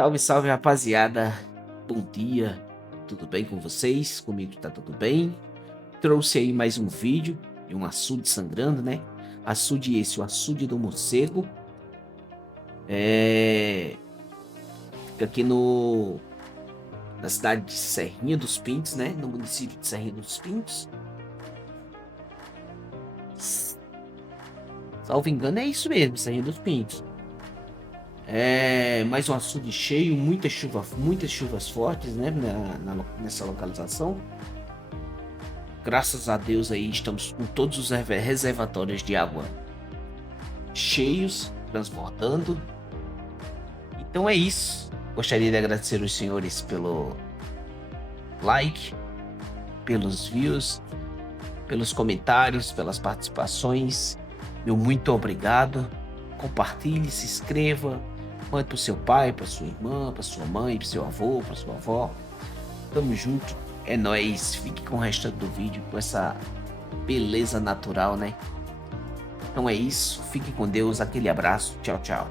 Salve, salve, rapaziada. Bom dia. Tudo bem com vocês? Comigo tá tudo bem. Trouxe aí mais um vídeo de um açude sangrando, né? Açude esse, o açude do Morcego. Fica aqui na cidade de Serrinha dos Pintos, né? No município de Serrinha dos Pintos. Salvo engano, é isso mesmo, Serrinha dos Pintos. Mais um açude cheio, muitas chuvas fortes, né? Nessa localização. Graças a Deus aí estamos com todos os reservatórios de água cheios, transbordando. Então é isso. Gostaria de agradecer os senhores pelo like, pelos views, pelos comentários, pelas participações. Meu muito obrigado. Compartilhe, se inscreva, mande para o seu pai, para sua irmã, para sua mãe, para seu avô, para sua avó. Tamo junto. É nóis. Fique com o restante do vídeo, com essa beleza natural, né? Então é isso. Fique com Deus. Aquele abraço. Tchau, tchau.